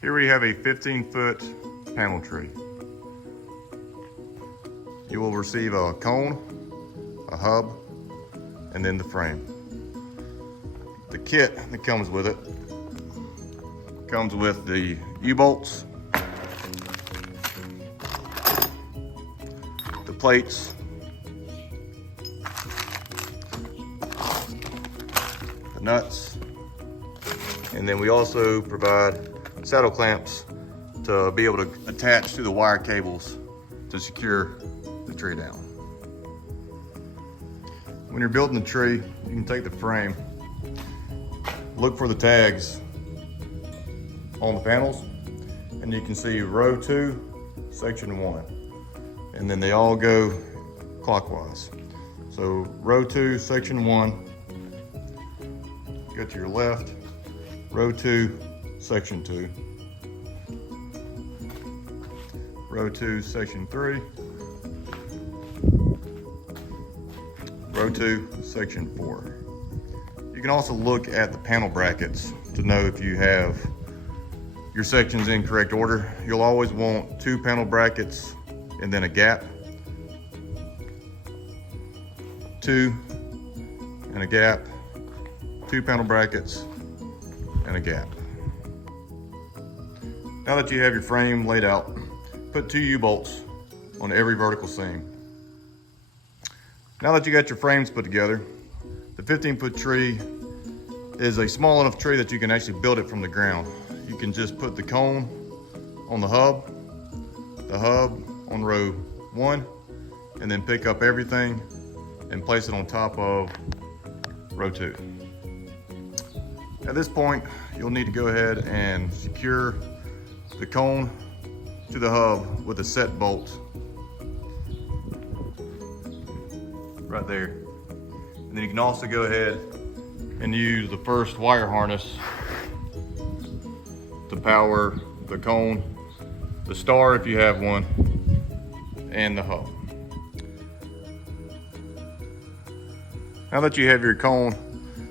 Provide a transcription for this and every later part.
Here we have a 15-foot panel tree. You will receive a cone, a hub, and then the frame. The kit that comes with it comes with the U-bolts, the plates, the nuts, and then we also provide saddle clamps to be able to attach to the wire cables to secure the tree down. When you're building the tree, you can take the frame, look for the tags on the panels, and you can see row 2, section 1, and then they all go clockwise. So row 2, section 1, go to your left, row 2, section 2, row 2, section 3, row 2, section 4. You can also look at the panel brackets to know if you have your sections in correct order. You'll always want 2 panel brackets and then a gap, 2 and a gap, 2 panel brackets and a gap. Now that you have your frame laid out, put 2 U-bolts on every vertical seam. Now that you got your frames put together, the 15-foot tree is a small enough tree that you can actually build it from the ground. You can just put the cone on the hub on row 1, and then pick up everything and place it on top of row 2. At this point, you'll need to go ahead and secure the cone to the hub with a set bolt right there. And then you can also go ahead and use the first wire harness to power the cone, the star if you have one, and the hub. Now that you have your cone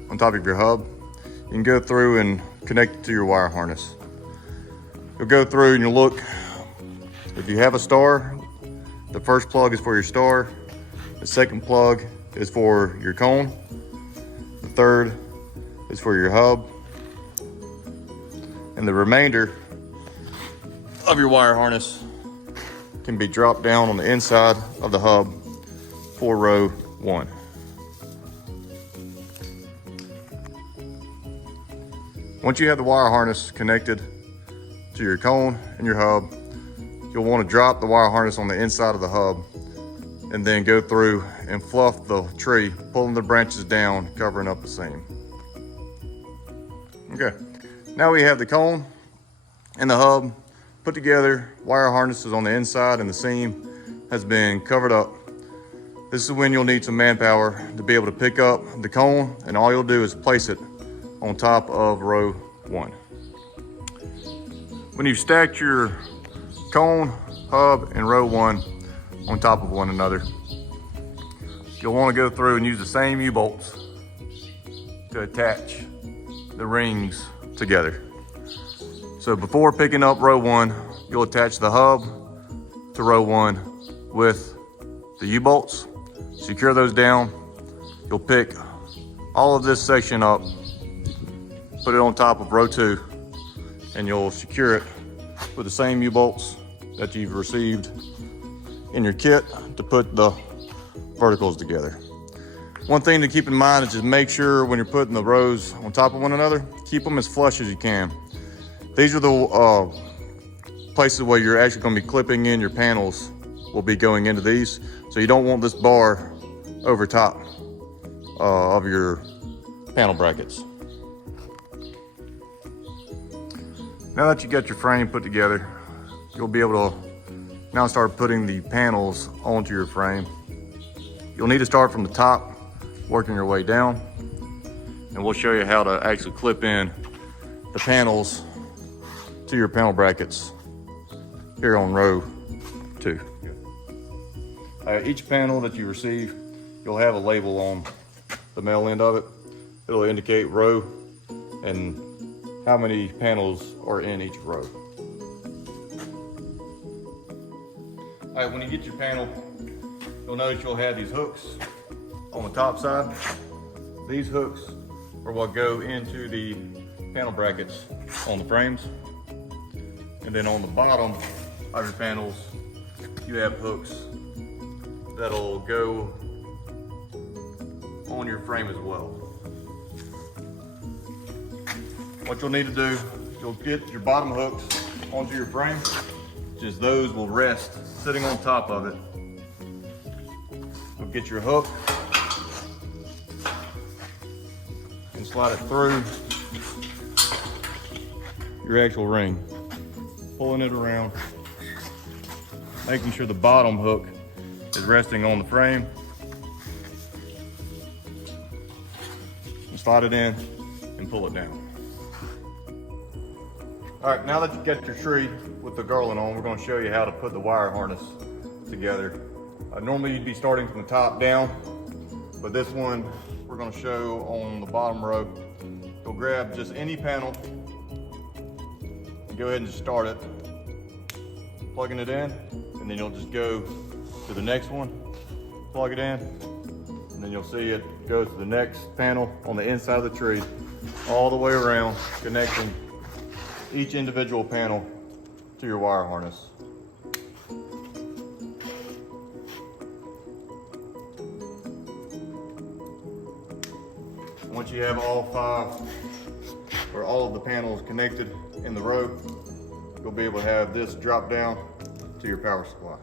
on top of your hub, you can go through and connect it to your wire harness. You'll go through and you'll look. If you have a star, the first plug is for your star. The second plug is for your cone. The third is for your hub. And the remainder of your wire harness can be dropped down on the inside of the hub for row 1. Once you have the wire harness connected to your cone and your hub, you'll want to drop the wire harness on the inside of the hub and then go through and fluff the tree, pulling the branches down, covering up the seam. Okay, now we have the cone and the hub put together, wire harnesses on the inside, and the seam has been covered up. This is when you'll need some manpower to be able to pick up the cone, and all you'll do is place it on top of row 1. When you've stacked your cone, hub, and row 1 on top of one another, you'll want to go through and use the same U-bolts to attach the rings together. So before picking up row 1, you'll attach the hub to row 1 with the U-bolts, secure those down. You'll pick all of this section up, put it on top of row 2, and you'll secure it with the same U-bolts that you've received in your kit to put the verticals together. One thing to keep in mind is just make sure when you're putting the rows on top of one another, keep them as flush as you can. These are the places where you're actually going to be clipping in your panels will be going into these. So you don't want this bar over top of your panel brackets. Now that you got your frame put together, you'll be able to now start putting the panels onto your frame. You'll need to start from the top, working your way down, and we'll show you how to actually clip in the panels to your panel brackets here on row 2. Each panel that you receive, you'll have a label on the male end of it. It'll indicate row and how many panels are in each row. All right, when you get your panel, you'll notice you'll have these hooks on the top side. These hooks are what go into the panel brackets on the frames. And then on the bottom of your panels, you have hooks that'll go on your frame as well. What you'll need to do, you'll get your bottom hooks onto your frame. Just those will rest sitting on top of it. You'll get your hook and slide it through your actual ring, pulling it around, making sure the bottom hook is resting on the frame. And slide it in and pull it down. All right, now that you've got your tree with the garland on, we're going to show you how to put the wire harness together. Normally you'd be starting from the top down, but this one we're going to show on the bottom row. You'll grab just any panel and go ahead and just start it, plugging it in, and then you'll just go to the next one, plug it in, and then you'll see it go to the next panel on the inside of the tree, all the way around, connecting each individual panel to your wire harness. Once you have all 5 or all of the panels connected in the row, you'll be able to have this drop down to your power supply.